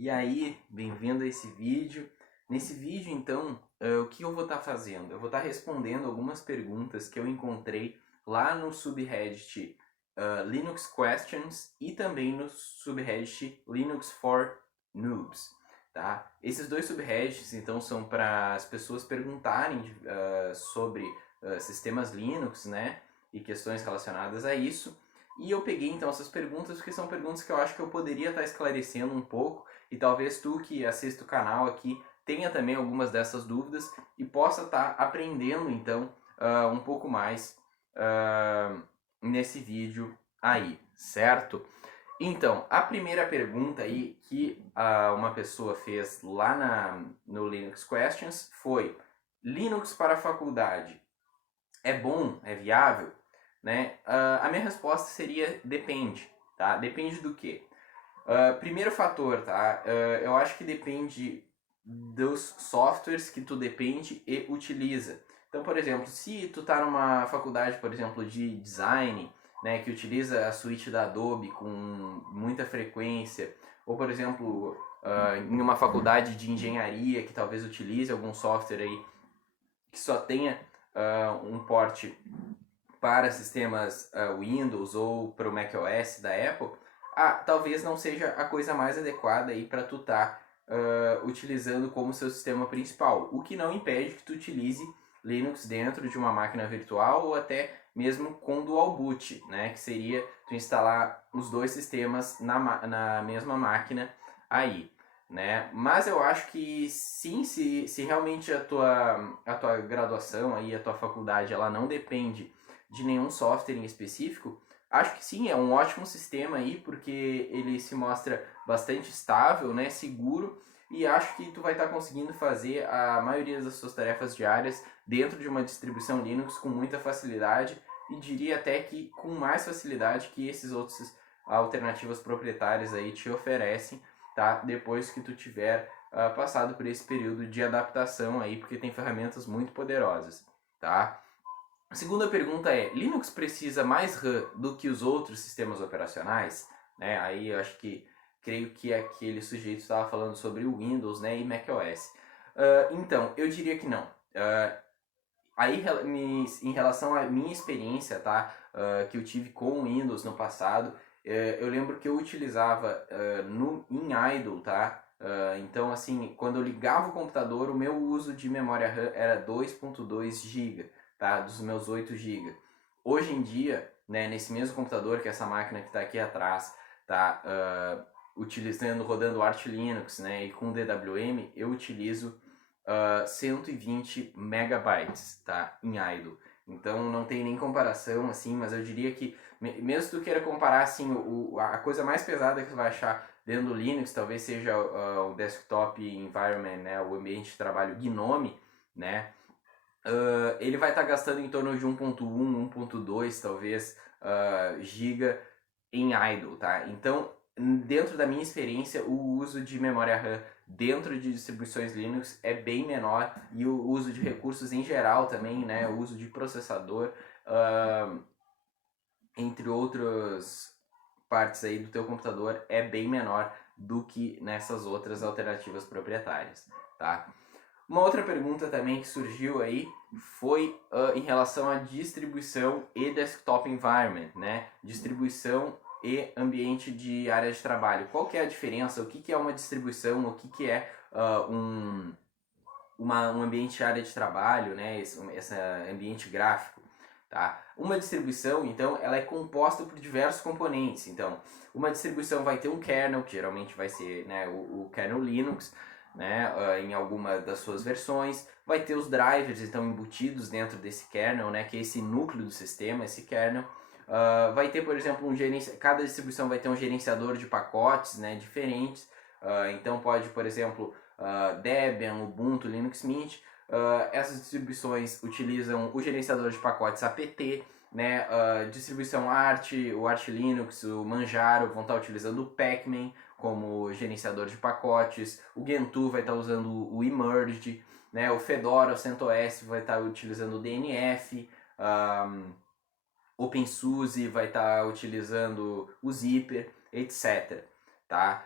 E aí, bem-vindo a esse vídeo. Nesse vídeo, então, o que eu vou estar fazendo? Eu vou estar respondendo algumas perguntas que eu encontrei lá no subreddit Linux Questions e também no subreddit Linux for Noobs, tá? Esses dois subreddits, então, são para as pessoas perguntarem sobre sistemas Linux, né? E questões relacionadas a isso. E eu peguei, então, essas perguntas porque são perguntas que eu acho que eu poderia estar esclarecendo um pouco e talvez tu que assista o canal aqui tenha também algumas dessas dúvidas e possa estar aprendendo então um pouco mais nesse vídeo aí, certo? Então, a primeira pergunta aí que uma pessoa fez lá no Linux Questions foi: Linux para a faculdade é bom? É viável? Né? A minha resposta seria depende, tá? Depende do quê? Primeiro fator, tá? Eu acho que depende dos softwares que tu depende e utiliza. Então, por exemplo, se tu tá numa faculdade, por exemplo, de design, né, que utiliza a suite da Adobe com muita frequência, ou por exemplo, em uma faculdade de engenharia que talvez utilize algum software aí que só tenha um porte para sistemas Windows ou para o macOS da Apple, talvez não seja a coisa mais adequada aí para tu estar utilizando como seu sistema principal. O que não impede que tu utilize Linux dentro de uma máquina virtual ou até mesmo com dual boot, né? Que seria tu instalar os dois sistemas na mesma máquina aí. Né? Mas eu acho que sim, se realmente a tua graduação aí, a tua faculdade, ela não depende de nenhum software em específico, acho que sim, é um ótimo sistema aí, porque ele se mostra bastante estável, né, seguro, e acho que tu vai estar conseguindo fazer a maioria das suas tarefas diárias dentro de uma distribuição Linux com muita facilidade, e diria até que com mais facilidade que esses outros alternativas proprietárias aí te oferecem, tá? Depois que tu tiver passado por esse período de adaptação aí, porque tem ferramentas muito poderosas, tá? A segunda pergunta é: Linux precisa mais RAM do que os outros sistemas operacionais? Né? Aí eu acho que creio que aquele sujeito estava falando sobre o Windows, né, e macOS. Então, eu diria que não. Aí em relação à minha experiência, tá, que eu tive com o Windows no passado, eu lembro que eu utilizava em idle, tá? Então, assim, quando eu ligava o computador, o meu uso de memória RAM era 2.2 GB, tá? Dos meus 8 GB. Hoje em dia, né, nesse mesmo computador, que é essa máquina que está aqui atrás, tá? Utilizando, rodando Arch Linux, né, e com DWM, eu utilizo 120 megabytes, tá? Em idle. Então não tem nem comparação, assim, mas eu diria que mesmo se tu queira comparar, assim, a coisa mais pesada que tu vai achar dentro do Linux, talvez seja o desktop environment, né? O ambiente de trabalho Gnome, né? Ele vai estar gastando em torno de 1.1, 1.2, talvez, giga em idle, tá? Então, dentro da minha experiência, o uso de memória RAM dentro de distribuições Linux é bem menor e o uso de recursos em geral também, né? O uso de processador, entre outras partes aí do teu computador, é bem menor do que nessas outras alternativas proprietárias, tá? Uma outra pergunta também que surgiu aí foi em relação à distribuição e desktop environment, né? Distribuição e ambiente de área de trabalho. Qual que é a diferença? O que, que é uma distribuição? O que, que é um ambiente de área de trabalho, né? Esse ambiente gráfico, tá? Uma distribuição, então, ela é composta por diversos componentes. Então, uma distribuição vai ter um kernel, que geralmente vai ser, né, o kernel Linux, né, em alguma das suas versões. Vai ter os drivers, então, embutidos dentro desse kernel, né, que é esse núcleo do sistema, esse kernel. Vai ter, por exemplo, cada distribuição vai ter um gerenciador de pacotes, né, diferentes. Então, pode, por exemplo, Debian, Ubuntu, Linux Mint. Essas distribuições utilizam o gerenciador de pacotes apt, né? Distribuição Arch, o Arch Linux, o Manjaro vão estar utilizando o Pacman como gerenciador de pacotes, o Gentoo vai estar usando o Emerged, né? O Fedora, o CentOS vai estar utilizando o DNF, OpenSUSE vai estar utilizando o Zyper, etc. Tá?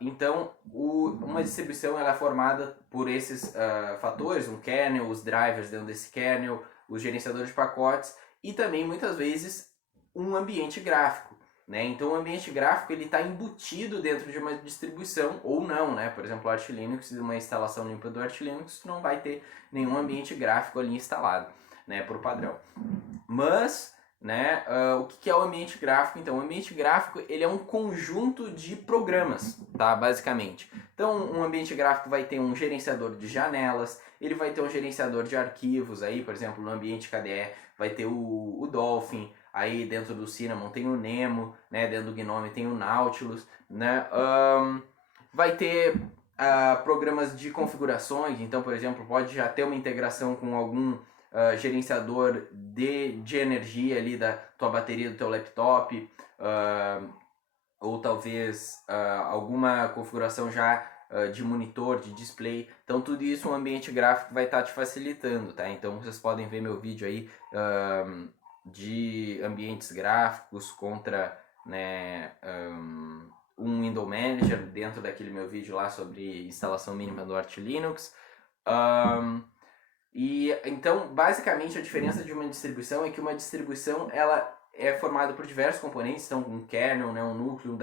Então, uma distribuição ela é formada por esses fatores, um kernel, os drivers dentro desse kernel, os gerenciadores de pacotes e também muitas vezes um ambiente gráfico. Né? Então, o ambiente gráfico ele está embutido dentro de uma distribuição ou não. Né? Por exemplo, o Arch Linux, uma instalação limpa do Arch Linux, não vai ter nenhum ambiente gráfico ali instalado, né, por padrão. Mas né? O que é o ambiente gráfico? Então, o ambiente gráfico ele é um conjunto de programas, tá? Basicamente. Então, um ambiente gráfico vai ter um gerenciador de janelas, ele vai ter um gerenciador de arquivos, aí, por exemplo, no ambiente KDE vai ter o Dolphin, aí dentro do Cinnamon tem o Nemo, né? Dentro do Gnome tem o Nautilus, né? Vai ter programas de configurações, então, por exemplo, pode já ter uma integração com algum gerenciador de energia ali da tua bateria do teu laptop, ou talvez alguma configuração já de monitor, de display. Então tudo isso um ambiente gráfico vai estar te facilitando, tá? Então vocês podem ver meu vídeo aí de ambientes gráficos contra, né, um Window Manager dentro daquele meu vídeo lá sobre instalação mínima do Arch Linux. E então, basicamente, a diferença de uma distribuição é que uma distribuição ela é formada por diversos componentes, então um kernel, né, um núcleo,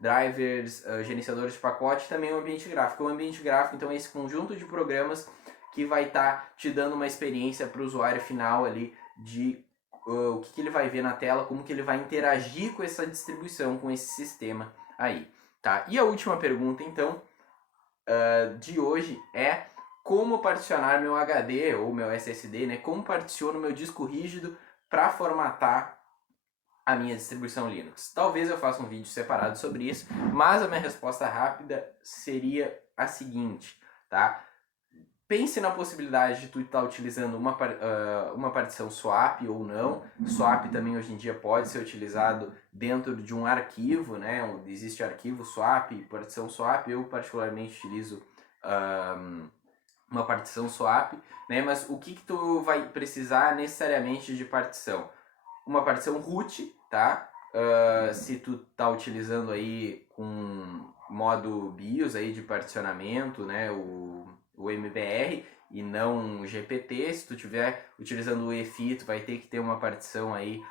drivers, gerenciadores de pacote e também um ambiente gráfico. O ambiente gráfico, então, é esse conjunto de programas que vai estar te dando uma experiência para o usuário final ali de o que ele vai ver na tela, como que ele vai interagir com essa distribuição, com esse sistema aí. Tá? E a última pergunta, então, de hoje é como particionar meu HD ou meu SSD, né? Como particiono meu disco rígido para formatar a minha distribuição Linux. Talvez eu faça um vídeo separado sobre isso, mas a minha resposta rápida seria a seguinte, tá? Pense na possibilidade de tu estar utilizando uma partição swap ou não. Swap também hoje em dia pode ser utilizado dentro de um arquivo, né? Existe arquivo swap, partição swap. Eu particularmente utilizo uma partição swap, né? Mas o que tu vai precisar necessariamente de partição? Uma partição root, tá? Se tu tá utilizando aí com modo BIOS aí de particionamento, né? O MBR e não o GPT. Se tu estiver utilizando o EFI, tu vai ter que ter uma partição aí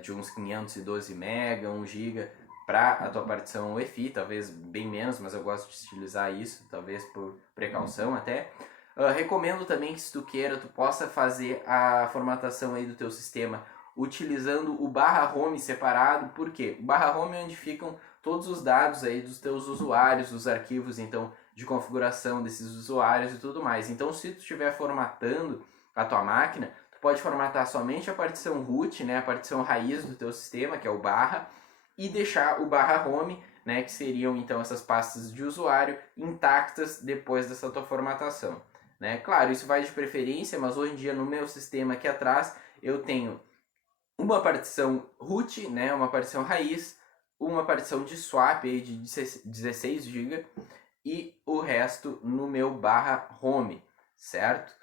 de uns 512 MB, 1 GB para a tua partição EFI, talvez bem menos, mas eu gosto de utilizar isso, talvez por precaução até. Recomendo também que se tu queira, tu possa fazer a formatação aí do teu sistema utilizando o /home separado. Por quê? O /home é onde ficam todos os dados aí dos teus usuários, os arquivos então de configuração desses usuários e tudo mais. Então, se tu estiver formatando a tua máquina, tu pode formatar somente a partição root, né, a partição raiz do teu sistema, que é o barra, e deixar o /home, né, que seriam então essas pastas de usuário intactas depois dessa tua formatação. Né? Claro, isso vai de preferência, mas hoje em dia no meu sistema aqui atrás eu tenho uma partição root, né, uma partição raiz, uma partição de swap aí de 16 GB e o resto no meu /home, certo?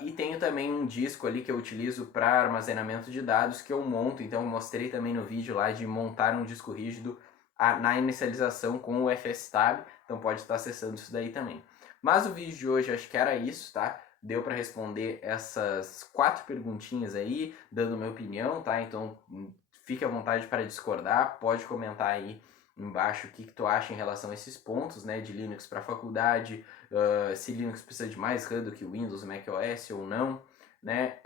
E tenho também um disco ali que eu utilizo para armazenamento de dados que eu monto, então eu mostrei também no vídeo lá de montar um disco rígido na inicialização com o FSTab, então pode estar acessando isso daí também. Mas o vídeo de hoje acho que era isso, tá? Deu para responder essas 4 perguntinhas aí, dando minha opinião, tá? Então fique à vontade para discordar, pode comentar aí embaixo o que tu acha em relação a esses pontos, né, de Linux para faculdade, se Linux precisa de mais RAM do que o Windows, macOS ou não, né,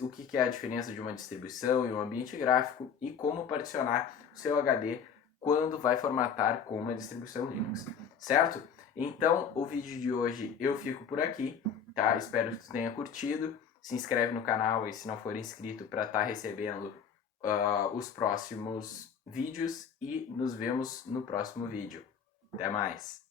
o que é a diferença de uma distribuição e um ambiente gráfico e como particionar o seu HD quando vai formatar com uma distribuição Linux, certo? Então, o vídeo de hoje eu fico por aqui, tá? Espero que tu tenha curtido. Se inscreve no canal e se não for inscrito para estar recebendo os próximos vídeos e nos vemos no próximo vídeo. Até mais!